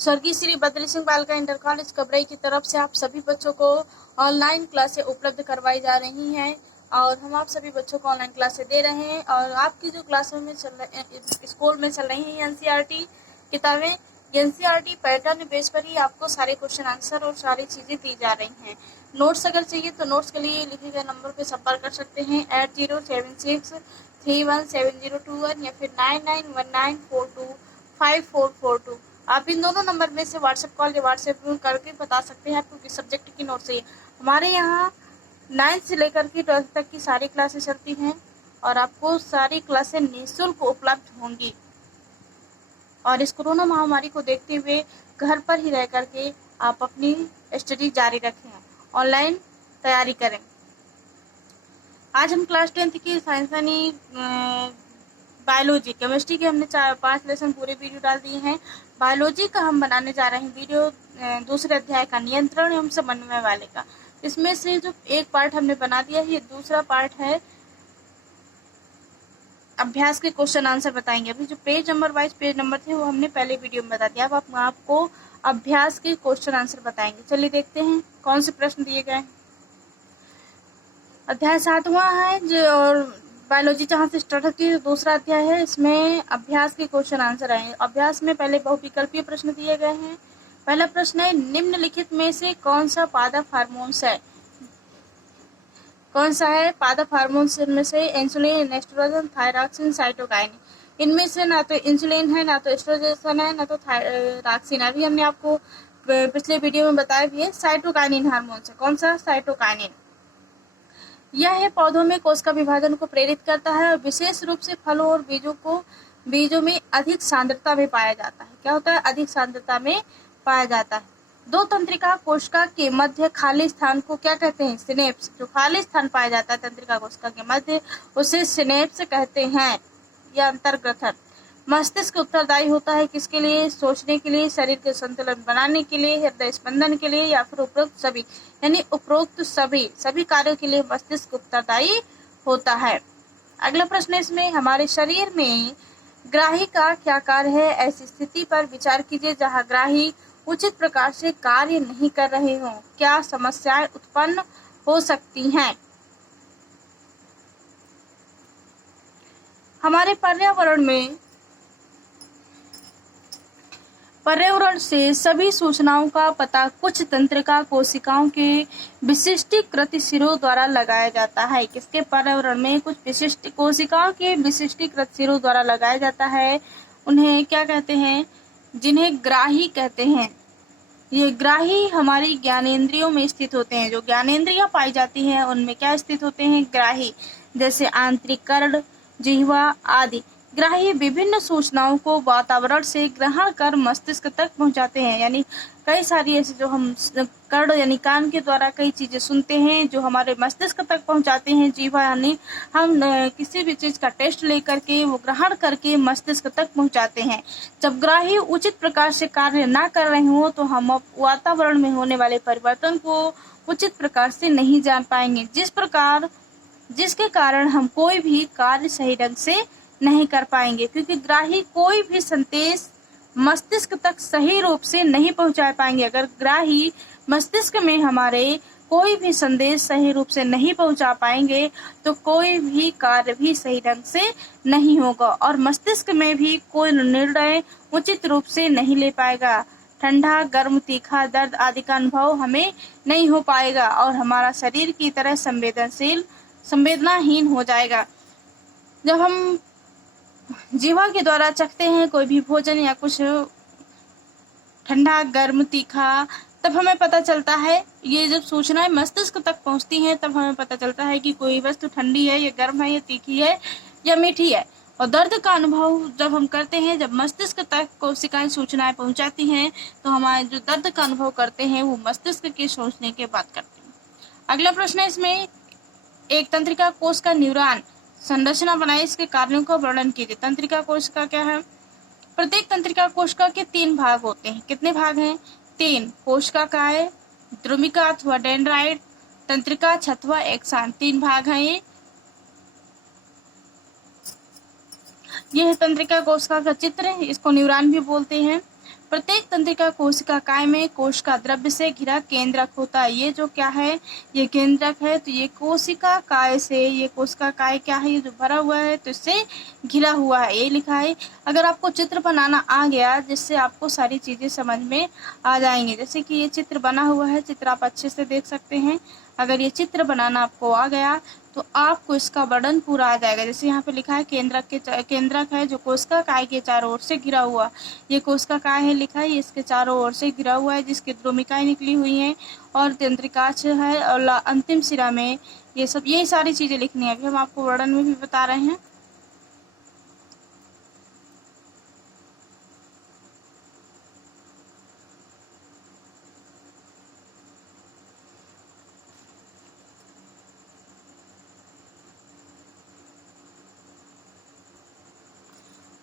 स्वर्गीय श्री बद्री सिंह बालिका inter college Kabrai की तरफ से आप सभी बच्चों को ऑनलाइन क्लासें उपलब्ध करवाई जा रही हैं और हम आप सभी बच्चों को ऑनलाइन क्लासें दे रहे हैं। और आपकी जो क्लासों में स्कूल में चल रही हैं एनसीईआरटी किताबें, एनसीईआरटी पैटर्न बेस पर ही आपको सारे क्वेश्चन आंसर और सारी चीज़ें दी जा रही हैं। नोट्स अगर चाहिए तो नोट्स के लिए लिखे गए नंबर पर संपर्क कर सकते हैं 8076317021 या फिर 9919425442। आप इन दोनों नंबर में से व्हाट्सएप कॉल या व्हाट्सएप करके बता सकते हैं आपको किस सब्जेक्ट की नोट चाहिए। हमारे यहाँ 9th से लेकर के 12th तक की सारी क्लासेस चलती हैं और आपको सारी क्लासें निःशुल्क उपलब्ध होंगी। और इस कोरोना महामारी को देखते हुए घर पर ही रह करके आप अपनी स्टडी जारी रखें, ऑनलाइन तैयारी करें। आज हम क्लास 10th की साइंस यानी बायोलॉजी केमिस्ट्री के हमने 5 लेसन पूरे वीडियो डाल दिए हैं। बायोलॉजी का हम बनाने जा रहे हैं वीडियो दूसरे अध्याय का नियंत्रण एवं समन्वय वाले का। इसमें से जो एक पार्ट हमने बना दिया है, ये दूसरा पार्ट है। अभ्यास के क्वेश्चन आंसर बताएंगे। अभी जो page number wise page number थे वो हमने पहले वीडियो में बता दिया। अब आपको अभ्यास के क्वेश्चन आंसर बताएंगे। चलिए देखते हैं कौन से प्रश्न दिए गए। अध्याय 7वां है जो और बायोलॉजी जहाँ से स्टार्ट होती है दूसरा अध्याय है। इसमें अभ्यास के क्वेश्चन आंसर आएंगे। अभ्यास में पहले बहुविकल्पीय प्रश्न दिए गए हैं। पहला प्रश्न है, निम्नलिखित में से कौन सा पादप हार्मोन्स है? कौन सा है पादप हार्मोन्स में से? Insulin, estrogen, thyroxine, cytokinin. इनमें से ना तो इंसुलिन है, ना तो एस्ट्रोजन है, ना तो थायरॉक्सिन। अभी हमने आपको पिछले वीडियो में बताया भी है। साइटोकाइनिन हार्मोन है। कौन सा? साइटोकाइनिन। यह पौधों में कोशिका विभाजन को प्रेरित करता है और विशेष रूप से फलों और बीजों में अधिक सांद्रता में पाया जाता है। क्या होता है? अधिक सांद्रता में पाया जाता है। दो तंत्रिका कोशिका के मध्य खाली स्थान को क्या कहते हैं? सिनेप्स। जो खाली स्थान पाया जाता है तंत्रिका कोशिका के मध्य उसे सिनेप्स कहते हैं या अंतर्ग्रथन। मस्तिष्क उत्तरदायी होता है किसके लिए? सोचने के लिए, शरीर के संतुलन बनाने के लिए, हृदय स्पंदन के लिए या फिर उपरोक्त सभी, यानी उपरोक्त सभी कार्यों के लिए मस्तिष्क उत्तरदायी होता है। अगला प्रश्न इसमें, हमारे शरीर में ग्राही का क्या कार्य है? ऐसी स्थिति पर विचार कीजिए जहाँ ग्राही उचित प्रकार से कार्य नहीं कर रहे हों। क्या समस्याएं उत्पन्न हो सकती हैं? हमारे पर्यावरण से सभी सूचनाओं का पता कुछ तंत्रिका कोशिकाओं के विशिष्टीकृत सिरों द्वारा लगाया जाता है। किसके? पर्यावरण में कुछ विशिष्ट कोशिकाओं के विशिष्टीकृत सिरों द्वारा लगाया जाता है। उन्हें क्या कहते हैं? जिन्हें ग्राही कहते हैं। ये ग्राही हमारी ज्ञानेंद्रियों में स्थित होते हैं। जो ज्ञानेंद्रियां पाई जाती हैं उनमें क्या स्थित होते हैं? ग्राही। जैसे आंतरिक कर्ण, जिह्वा आदि। ग्राही विभिन्न सूचनाओं को वातावरण से ग्रहण कर मस्तिष्क तक पहुंचाते हैं। यानी कई सारी ऐसी जो हम कर्ण यानी कान के द्वारा कई चीजें सुनते हैं जो हमारे मस्तिष्क तक पहुंचाते हैं। जिह्वा यानी हम किसी भी चीज का टेस्ट लेकर के वो ग्रहण करके मस्तिष्क तक पहुंचाते हैं। जब ग्राही उचित प्रकार से कार्य ना कर रहे हो तो हम वातावरण में होने वाले परिवर्तन को उचित प्रकार से नहीं जान पाएंगे, जिसके कारण हम कोई भी कार्य सही ढंग से नहीं कर पाएंगे, क्योंकि ग्राही कोई भी संदेश मस्तिष्क तक सही रूप से नहीं पहुंचा पाएंगे। अगर ग्राही मस्तिष्क में हमारे कोई भी संदेश सही रूप से नहीं पहुंचा पाएंगे तो कोई भी कार्य भी सही ढंग से नहीं होगा और मस्तिष्क में भी कोई निर्णय उचित रूप से नहीं ले पाएगा। ठंडा, गर्म, तीखा, दर्द आदि का अनुभव हमें नहीं हो पाएगा और हमारा शरीर की तरह संवेदनाहीन हो जाएगा। जब हम जीवा के द्वारा चखते हैं कोई भी भोजन या कुछ ठंडा, गर्म, तीखा, तब हमें पता चलता है, ये जब सूचनाएं मस्तिष्क तक पहुंचती हैं तब हमें पता चलता है कि कोई वस्तु ठंडी है या गर्म है या तीखी है या मीठी है। और दर्द का अनुभव जब हम करते हैं, जब मस्तिष्क तक कोशिकाएं सूचनाएं पहुंचाती हैं तो हमारे जो दर्द का अनुभव करते हैं वो मस्तिष्क के सोचने के बाद करते हैं। अगला प्रश्न है इसमें, एक तंत्रिका कोश का न्यूरॉन संरचना बनाए, इसके कार्यों का वर्णन कीजिए। तंत्रिका कोश का क्या है? प्रत्येक तंत्रिका कोशिका के 3 भाग होते हैं। कितने भाग हैं? 3। कोशिका काय, द्रुमिका अथवा डेंड्राइट, तंत्रिका अथवा एक्सान। 3 भाग हैं ये। यह तंत्रिका कोशिका का चित्र है, इसको न्यूरॉन भी बोलते हैं। प्रत्येक तंत्रिका कोशिका काय में कोश का द्रव्य से घिरा केंद्रक होता है। ये जो क्या है, ये केंद्रक है। तो ये कोशिका काय से, ये कोशिका काय क्या है, ये जो भरा हुआ है तो इससे घिरा हुआ है, ये लिखा है। अगर आपको चित्र बनाना आ गया जिससे आपको सारी चीजें समझ में आ जाएंगी, जैसे कि ये चित्र बना हुआ है, चित्र आप अच्छे से देख सकते हैं। अगर ये चित्र बनाना आपको आ गया तो आपको इसका वर्णन पूरा आ जाएगा। जैसे यहाँ पे लिखा है केंद्रक है जो कोशिका काय के चारों ओर से घिरा हुआ। ये कोशिका काय है लिखा है, ये इसके चारों ओर से घिरा हुआ है, जिसकी ध्रुमिकाएं निकली हुई हैं और तंत्रिकाक्ष है और अंतिम सिरा में ये सब, यही सारी चीजें लिखनी है। अभी हम आपको वर्णन में भी बता रहे हैं।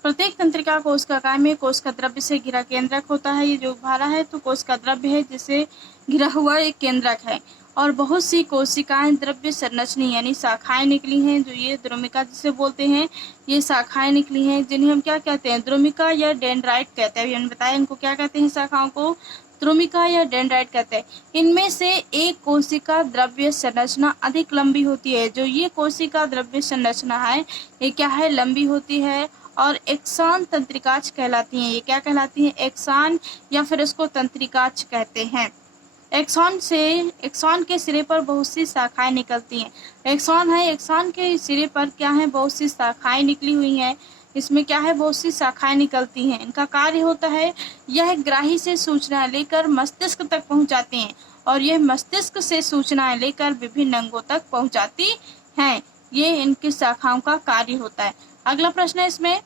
प्रत्येक तंत्रिका कोशिका काय में कोश का द्रव्य से घिरा केंद्रक होता है। ये जो भरा है तो कोश का द्रव्य है जिसे घिरा हुआ एक केंद्रक है। और बहुत सी कोशिकाएं द्रव्य संरचनी यानी शाखाएं निकली हैं, जो ये द्रुमिका जिसे बोलते हैं, ये शाखाएं निकली हैं जिन्हें हम क्या कहते हैं, द्रुमिका या डेंड्राइट कहते हैं। अभी हमने बताया इनको क्या कहते हैं, शाखाओं को द्रुमिका या डेंड्राइट कहते हैं। इनमें से एक कोशिका द्रव्य संरचना अधिक लंबी होती है। जो ये कोशिका द्रव्य संरचना है ये क्या है, लंबी होती है और एक्सान तंत्रिकाक्ष कहलाती हैं। ये क्या कहलाती हैं, एक्सान या फिर इसको तंत्रिकाक्ष कहते हैं। एक्सॉन के सिरे पर बहुत सी शाखाएं निकलती हैं। एक्सॉन है, एक्सॉन के सिरे पर क्या है, बहुत सी शाखाएं निकली हुई हैं। इसमें क्या है, बहुत सी शाखाएं निकलती हैं। इनका कार्य होता है, यह ग्राही से सूचना लेकर मस्तिष्क तक पहुंचाते हैं और यह मस्तिष्क से सूचनाएं लेकर विभिन्न अंगों तक पहुंचाती हैं। ये इनकी शाखाओं का कार्य होता है। अगला प्रश्न है इसमें,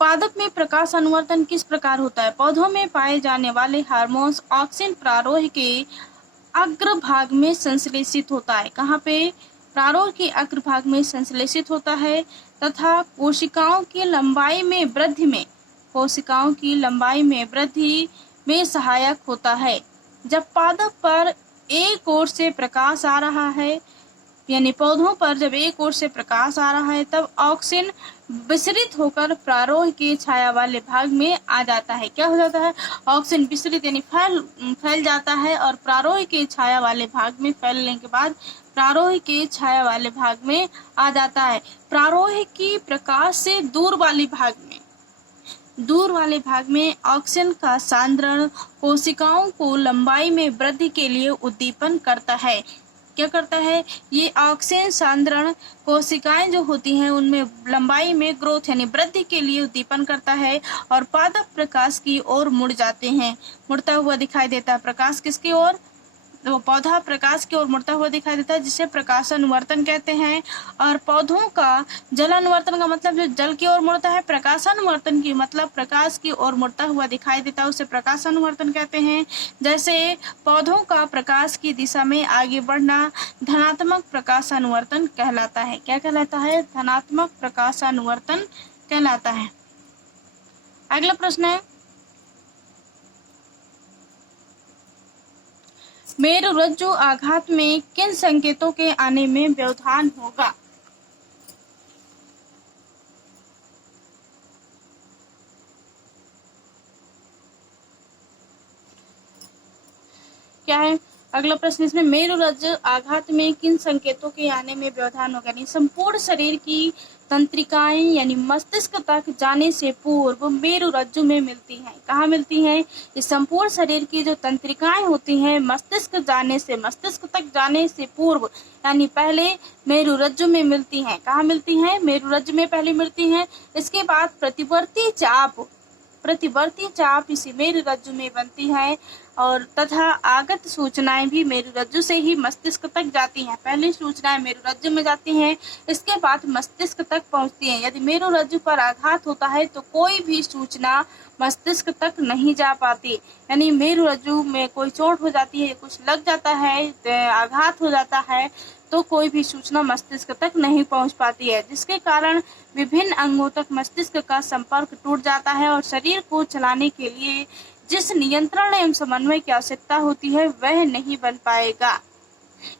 पादप में प्रकाश अनुवर्तन किस प्रकार होता है। पौधों में पाए जाने वाले हार्मोन्स ऑक्सिन प्रारोह के अग्रभाग में संश्लेषित होता है। कहाँ पे, प्रारोह के अग्रभाग में संश्लेषित होता है तथा कोशिकाओं की लंबाई में वृद्धि में सहायक होता है। जब पादप पर एक ओर से प्रकाश आ रहा है, यानी पौधों पर जब एक ओर से प्रकाश आ रहा है, तब ऑक्सिन विसरित होकर प्रारोह के छाया वाले भाग में आ जाता है। क्या हो जाता है, ऑक्सिन विसरित यानी फैल जाता है और प्रारोह के छाया वाले भाग में फैलने के बाद प्रारोह के छाया वाले भाग में आ जाता है। प्रारोह की प्रकाश से दूर वाले भाग में ऑक्सिन का सांद्रण कोशिकाओं को लंबाई में वृद्धि के लिए उद्दीपन करता है। क्या करता है, ये ऑक्सिन सांद्रण कोशिकाएं जो होती हैं उनमें लंबाई में ग्रोथ यानी वृद्धि के लिए उद्दीपन करता है और पादप प्रकाश की ओर मुड़ जाते हैं, मुड़ता हुआ दिखाई देता है। प्रकाश किसकी ओर, तो पौधा प्रकाश की ओर मुड़ता हुआ दिखाई देता है, जिसे प्रकाशानुवर्तन कहते हैं। और पौधों का जलानुवर्तन का मतलब जो जल की ओर मुड़ता है, प्रकाशानुवर्तन की मतलब प्रकाश की ओर मुड़ता हुआ दिखाई देता है, उसे प्रकाशानुवर्तन कहते हैं। जैसे पौधों का प्रकाश की दिशा में आगे बढ़ना धनात्मक प्रकाशानुवर्तन कहलाता है। क्या कहलाता है, धनात्मक प्रकाशानुवर्तन कहलाता है। अगला प्रश्न है, मेरुरज्जु आघात में किन संकेतों के आने में व्यवधान होगा। क्या है अगला प्रश्न, इसमें मेरुरज्जु आघात में किन संकेतों के आने में व्यवधान होगा, यानी संपूर्ण शरीर की तंत्रिकाएं यानी मस्तिष्क तक जाने से पूर्व मेरुरज्जु में मिलती हैं। कहाँ मिलती हैं, ये संपूर्ण शरीर की जो तंत्रिकाएं होती हैं मस्तिष्क तक जाने से पूर्व यानी पहले मेरुरज्जु में मिलती हैं। कहाँ मिलती हैं, मेरुरज्जु में पहले मिलती हैं। इसके बाद प्रतिवर्ती चाप इसी मेरुरज्जु में बनती है और तथा आगत सूचनाएं भी मेरुरज्जु से ही मस्तिष्क तक जाती हैं। पहली सूचनाएं मेरुरज्जु में जाती हैं, इसके बाद मस्तिष्क तक पहुंचती हैं। यदि मेरुरज्जु पर आघात होता है तो कोई भी सूचना मस्तिष्क तक नहीं जा पाती, यानी मेरुरज्जु में कोई चोट हो जाती है, कुछ लग जाता है, आघात हो जाता है तो कोई भी सूचना मस्तिष्क तक नहीं पहुंच पाती है, जिसके कारण विभिन्न अंगों तक मस्तिष्क का संपर्क टूट जाता है और शरीर को चलाने के लिए जिस नियंत्रण एवं समन्वय की आवश्यकता होती है वह नहीं बन पाएगा।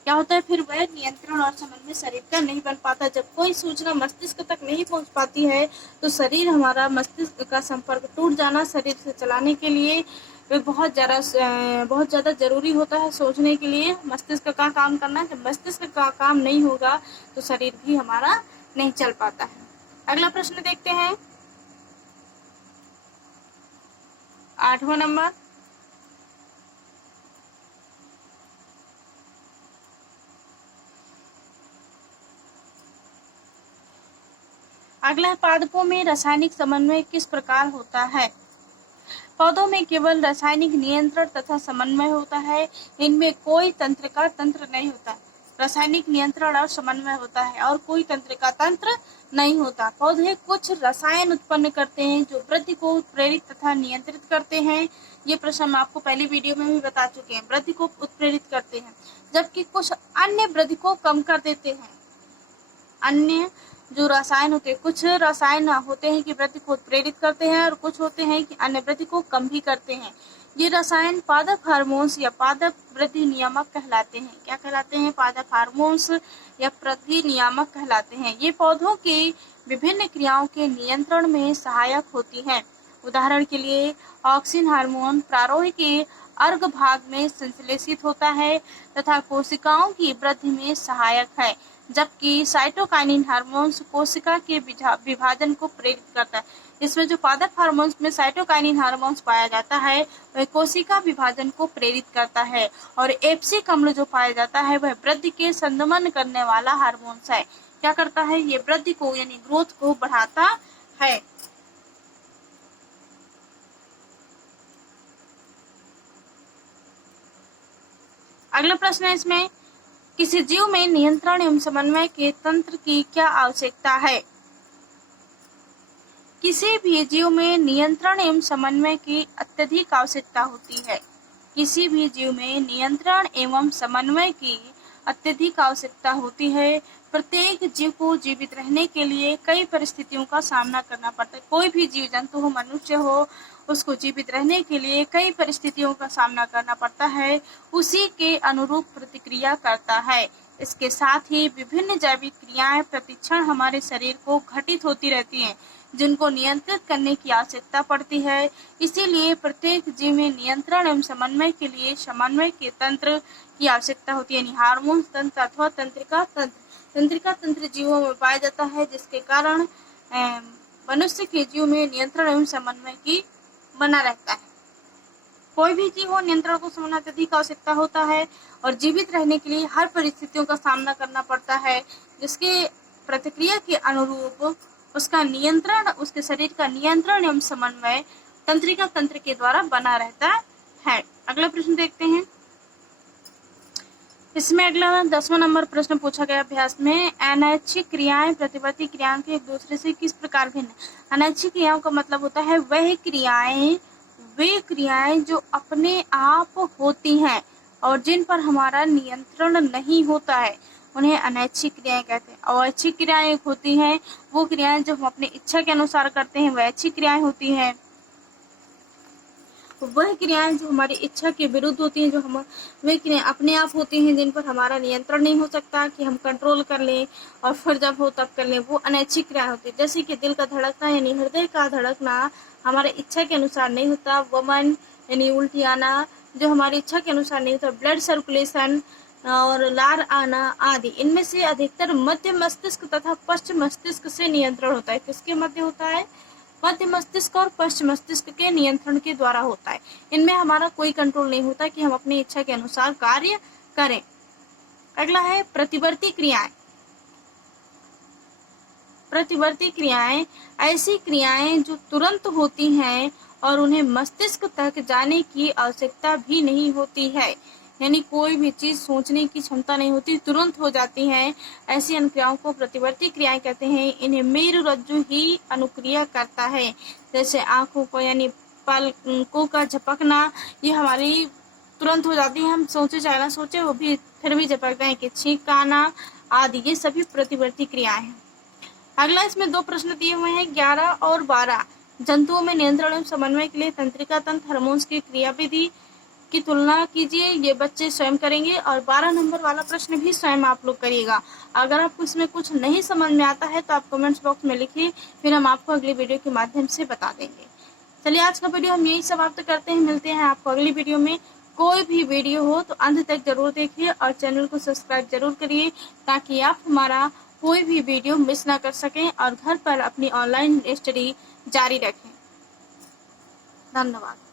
क्या होता है, फिर वह नियंत्रण और समन्वय शरीर का नहीं बन पाता। जब कोई सूचना मस्तिष्क तक नहीं पहुंच पाती है तो शरीर हमारा मस्तिष्क का संपर्क टूट जाना शरीर से चलाने के लिए बहुत ज़्यादा जरूरी होता है। सोचने के लिए मस्तिष्क का काम करना, जब मस्तिष्क का काम नहीं होगा तो शरीर भी हमारा नहीं चल पाता है। अगला प्रश्न देखते हैं, 8वां नंबर। अगला है, पादपों में रासायनिक समन्वय किस प्रकार होता है? पौधों में केवल रासायनिक नियंत्रण तथा समन्वय होता है, इनमें कोई तंत्र का तंत्र नहीं होता। रासायनिक नियंत्रण और समन्वय होता है और कोई तंत्र का तंत्र नहीं होता। पौधे कुछ रसायन उत्पन्न करते हैं जो वृद्धि को उत्प्रेरित तथा नियंत्रित करते हैं। ये प्रश्न हम आपको पहली वीडियो में भी बता चुके हैं। वृद्धि को उत्प्रेरित करते हैं, जबकि कुछ अन्य वृद्धि को कम कर देते हैं। अन्य जो रसायन होते हैं, कुछ रसायन होते हैं कि वृद्धि को उत्प्रेरित करते हैं और कुछ होते हैं कि अन्य वृद्धि को कम भी करते हैं। ये रसायन पादप हार्मोन्स या पादप वृद्धि नियामक कहलाते हैं। क्या कहलाते हैं? पादप हार्मोन्स या वृद्धि नियामक कहलाते हैं। ये पौधों के विभिन्न क्रियाओं के नियंत्रण में सहायक होती हैं। उदाहरण के लिए ऑक्सिन हार्मोन प्रारोही के अर्घ भाग में संश्लेषित होता है तथा कोशिकाओं की वृद्धि में सहायक है, जबकि साइटोकाइनिन हार्मोन्स कोशिका के विभाजन को प्रेरित करता है। इसमें जो पादप हार्मोन्स में साइटोकाइनिन हार्मोन्स पाया जाता है वह कोशिका विभाजन को प्रेरित करता है, और एप्सिक अम्ल जो पाया जाता है वह वृद्धि के संदमन करने वाला हार्मोन्स है। क्या करता है? ये वृद्धि को यानी ग्रोथ को बढ़ाता है। अगला प्रश्न है इसमें, किसी जीव में नियंत्रण एवं समन्वय के तंत्र की क्या आवश्यकता है? किसी भी जीव में नियंत्रण एवं समन्वय की अत्यधिक आवश्यकता होती है। किसी भी जीव में नियंत्रण एवं समन्वय की अत्यधिक आवश्यकता होती है। प्रत्येक जीव को जीवित रहने के लिए कई परिस्थितियों का सामना करना पड़ता है। कोई भी जीव जंतु हो, मनुष्य हो, उसको जीवित रहने के लिए कई परिस्थितियों का सामना करना पड़ता है, उसी के अनुरूप प्रतिक्रिया करता है। इसके साथ ही विभिन्न जैविक क्रियाएं प्रतिक्षण हमारे शरीर को घटित होती रहती हैं, जिनको नियंत्रित करने की आवश्यकता पड़ती है। इसीलिए प्रत्येक जीव में नियंत्रण एवं समन्वय के लिए समन्वय के तंत्र की आवश्यकता होती है, यानी हार्मोन तंत्र अथवा तंत्रिका तंत्र। तंत्रिका तंत्र जीवों में पाया जाता है, जिसके कारण मनुष्य के जीव में नियंत्रण एवं समन्वय की बना रहता है। कोई भी जीव हो, नियंत्रण को समन्वय अत्यधिक आवश्यकता होता है और जीवित रहने के लिए हर परिस्थितियों का सामना करना पड़ता है, जिसके प्रतिक्रिया के अनुरूप उसका नियंत्रण, उसके शरीर का नियंत्रण एवं समन्वय तंत्रिका तंत्र के द्वारा बना रहता है। अगला प्रश्न देखते हैं। इसमें अगला 10वां नंबर प्रश्न पूछा गया अभ्यास में, अनैच्छिक क्रियाएं प्रतिवर्ती क्रियाओं के एक दूसरे से किस प्रकार भिन्न? अनैच्छिक क्रियाओं का मतलब होता है वे क्रियाएं जो अपने आप होती हैं और जिन पर हमारा नियंत्रण नहीं होता है, उन्हें अनैच्छिक क्रियाएं कहते हैं। और ऐच्छिक क्रियाएं होती हैं वो क्रियाएं जो हम अपनी इच्छा के अनुसार करते हैं, वह ऐच्छिक क्रियाएं होती हैं। वह क्रियाएं जो हमारी इच्छा के विरुद्ध होती हैं, वे क्रियाएं अपने आप होती हैं, जिन पर हमारा नियंत्रण नहीं हो सकता कि हम कंट्रोल कर लें और फिर जब हो तब कर लें, वो अनैच्छिक क्रियाएं होती है। जैसे कि दिल का धड़कना यानी हृदय का धड़कना हमारे इच्छा के अनुसार नहीं होता। वमन यानी उल्टी आना जो हमारी इच्छा के अनुसार नहीं होता। ब्लड सर्कुलेशन और लार आना आदि, इनमें से अधिकतर मध्य मस्तिष्क तथा पश्चिम मस्तिष्क से नियंत्रण होता है। किसके मध्य होता है? मध्य मस्तिष्क और पश्चिम मस्तिष्क के नियंत्रण के द्वारा होता है। इनमें हमारा कोई कंट्रोल नहीं होता कि हम अपनी इच्छा के अनुसार कार्य करें। अगला है प्रतिवर्ती क्रियाएं। प्रतिवर्ती क्रियाएं ऐसी क्रियाएं जो तुरंत होती हैं और उन्हें मस्तिष्क तक जाने की आवश्यकता भी नहीं होती है, यानी कोई भी चीज सोचने की क्षमता नहीं होती, तुरंत हो जाती हैं। ऐसी अनुक्रियाओं को प्रतिवर्ती क्रियाएं कहते हैं। इन्हें मेरुरज्जु ही अनुक्रिया करता है। जैसे आंखों को यानी पलकों का झपकना, ये हमारी तुरंत हो जाती है, हम सोचे चाहे ना सोचे वो भी फिर भी झपकते हैं। कि छींक का आना आदि, ये सभी प्रतिवर्ती क्रियाएं हैं। अगला इसमें 2 प्रश्न दिए हुए हैं 11 और 12। जंतुओं में नियंत्रण एवं समन्वय के लिए तंत्रिका तंत्र हार्मोन्स की क्रियाविधि इसकी तुलना कीजिए, ये बच्चे स्वयं करेंगे। और 12 नंबर वाला प्रश्न भी स्वयं आप लोग करिएगा। अगर आपको इसमें कुछ नहीं समझ में आता है तो आप कमेंट्स बॉक्स में लिखिए, फिर हम आपको अगली वीडियो के माध्यम से बता देंगे। चलिए आज का वीडियो हम यही समाप्त करते हैं, मिलते हैं आपको अगली वीडियो में। कोई भी वीडियो हो तो अंत तक जरूर देखिए और चैनल को सब्सक्राइब जरूर करिए, ताकि आप हमारा कोई भी वीडियो मिस ना कर सकें और घर पर अपनी ऑनलाइन स्टडी जारी रखें। धन्यवाद।